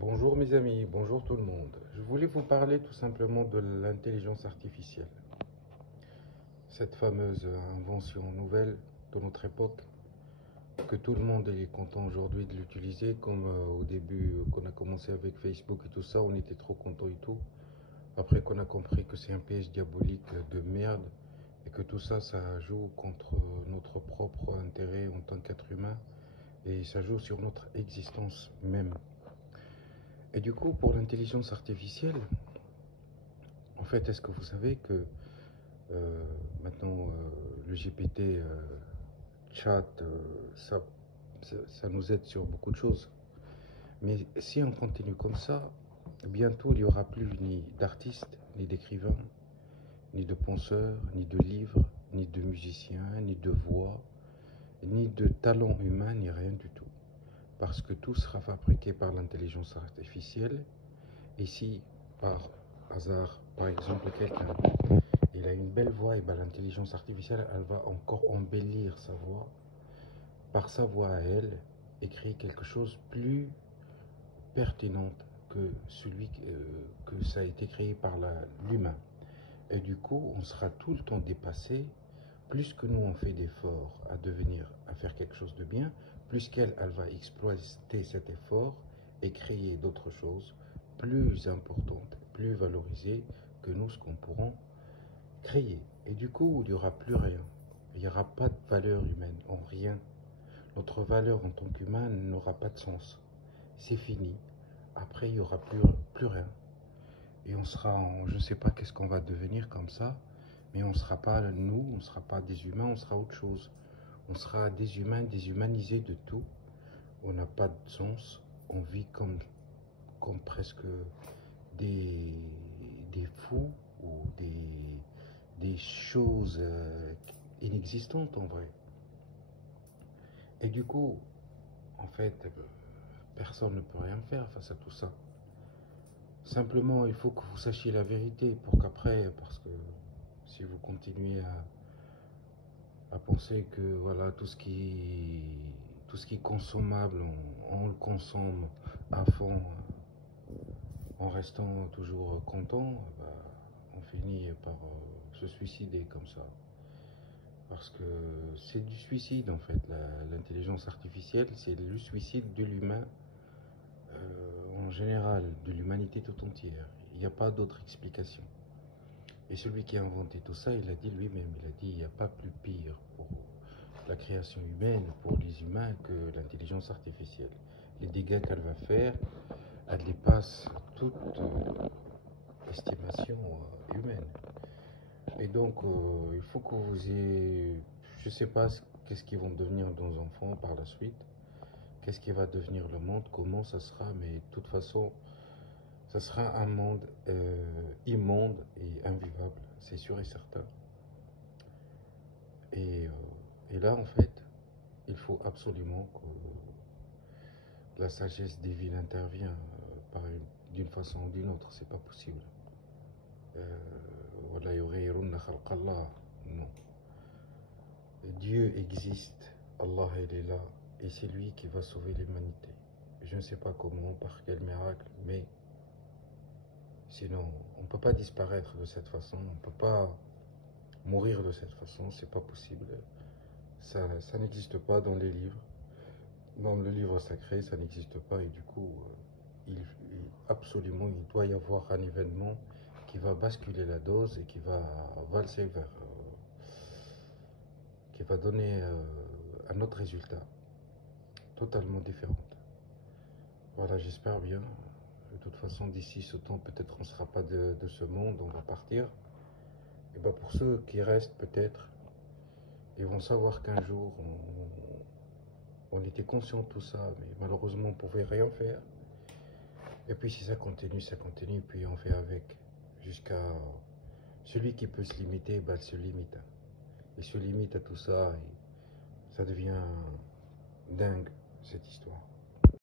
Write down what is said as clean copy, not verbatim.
Bonjour mes amis, bonjour tout le monde. Je voulais vous parler tout simplement de l'intelligence artificielle. Cette fameuse invention nouvelle de notre époque, que tout le monde est content aujourd'hui de l'utiliser, comme au début qu'on a commencé avec Facebook et tout ça, on était trop content et tout. Après qu'on a compris que c'est un piège diabolique de merde et que tout ça, ça joue contre notre propre intérêt en tant qu'être humain et ça joue sur notre existence même. Et du coup, pour l'intelligence artificielle, en fait, est-ce que vous savez que maintenant le GPT chat, ça nous aide sur beaucoup de choses. Mais si on continue comme ça, bientôt il n'y aura plus ni d'artistes, ni d'écrivains, ni de penseurs, ni de livres, ni de musiciens, ni de voix, ni de talent humain, ni rien du tout. Parce que tout sera fabriqué par l'intelligence artificielle. Et si par hasard, par exemple, quelqu'un il a une belle voix, et ben l'intelligence artificielle, elle va encore embellir sa voix par sa voix à elle et créer quelque chose plus pertinent que celui que ça a été créé par l'humain. Et du coup, on sera tout le temps dépassé. Plus que nous on fait d'efforts à faire quelque chose de bien, plus elle va exploiter cet effort et créer d'autres choses plus importantes, plus valorisées que nous, ce qu'on pourra créer. Et du coup, il n'y aura plus rien. Il n'y aura pas de valeur humaine en rien. Notre valeur en tant qu'humain n'aura pas de sens. C'est fini. Après, il n'y aura plus rien. Et on sera je ne sais pas qu'est-ce qu'on va devenir comme ça, mais on ne sera pas nous, on ne sera pas des humains, on sera autre chose. On sera des humains, déshumanisés de tout. On n'a pas de sens. On vit comme presque des, des fous ou des choses inexistantes en vrai. Et du coup, en fait, personne ne peut rien faire face à tout ça. Simplement, il faut que vous sachiez la vérité pour qu'après, parce que si vous continuez à penser que voilà tout ce qui est consommable, on le consomme à fond en restant toujours content, bah, on finit par se suicider comme ça. Parce que c'est du suicide en fait, l'intelligence artificielle, c'est le suicide de l'humain en général, de l'humanité tout entière. Il n'y a pas d'autre explication. Et celui qui a inventé tout ça, il a dit lui-même, il a dit il n'y a pas plus pire pour la création humaine, pour les humains, que l'intelligence artificielle. Les dégâts qu'elle va faire, elle dépasse toute estimation humaine. Et donc, il faut que vous ayez, je ne sais pas qu'est-ce qu'ils vont devenir nos enfants par la suite, qu'est-ce qui va devenir le monde, comment ça sera, mais de toute façon, ça sera un monde immonde et invivable, c'est sûr et certain. Et là, en fait, il faut absolument que la sagesse divine intervienne d'une façon ou d'une autre, c'est pas possible. Voilà, non. Dieu existe, Allah il est là, et c'est lui qui va sauver l'humanité. Je ne sais pas comment, par quel miracle, mais sinon, on ne peut pas disparaître de cette façon, on ne peut pas mourir de cette façon, c'est pas possible. Ça n'existe pas dans les livres. Dans le livre sacré, ça n'existe pas, et du coup, absolument, il doit y avoir un événement qui va basculer la dose et qui va valser vers, qui va donner un autre résultat, totalement différent. Voilà, j'espère bien. De toute façon, d'ici ce temps, peut-être on ne sera pas de ce monde, on va partir. Et bien pour ceux qui restent, peut-être, ils vont savoir qu'un jour, on était conscient de tout ça, mais malheureusement, on ne pouvait rien faire. Et puis si ça continue, puis on fait avec. Jusqu'à celui qui peut se limiter, bah, il se limite. Il se limite à tout ça, et ça devient dingue, cette histoire.